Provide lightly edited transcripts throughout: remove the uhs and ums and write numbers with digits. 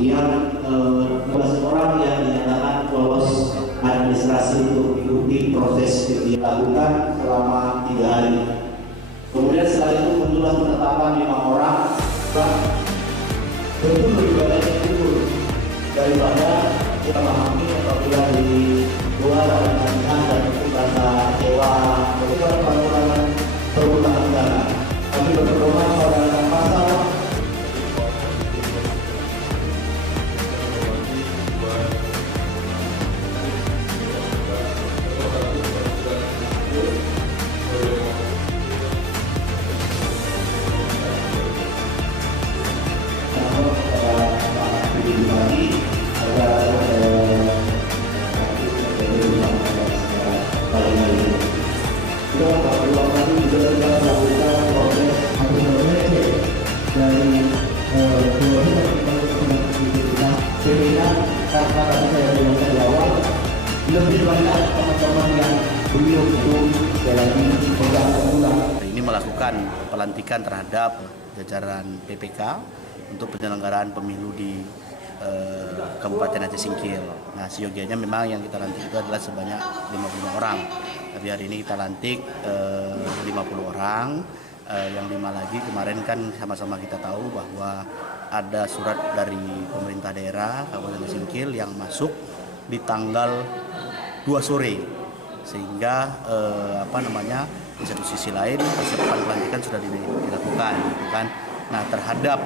yang 12 orang yang dinyatakan lolos administrasi untuk mengikuti proses yang dilakukan selama 3 hari. Kemudian setelah itu muncullah penetapan 5 orang, tentu lebih banyak ukur daripada kita pahami apabila di luar dengan dan itu karena sewa peraturan perundang-undangan. Kami berpedoman pada pasal lebih banyak teman-teman yang belum lagi ini melakukan pelantikan terhadap jajaran PPK untuk penyelenggaraan pemilu di Kabupaten Aceh Singkil. Nah, seyogianya memang yang kita lantik itu adalah sebanyak 55 orang. Tapi hari ini kita lantik 50 orang. Yang 5 lagi kemarin kan sama-sama kita tahu bahwa ada surat dari pemerintah daerah Kabupaten Aceh Singkil yang masuk di tanggal 2 sore, sehingga di satu sisi lain persiapan pelantikan sudah dilakukan, kan? Nah, terhadap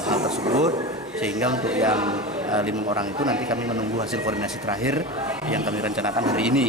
hal tersebut, sehingga untuk yang 5 orang itu nanti kami menunggu hasil koordinasi terakhir yang kami rencanakan hari ini.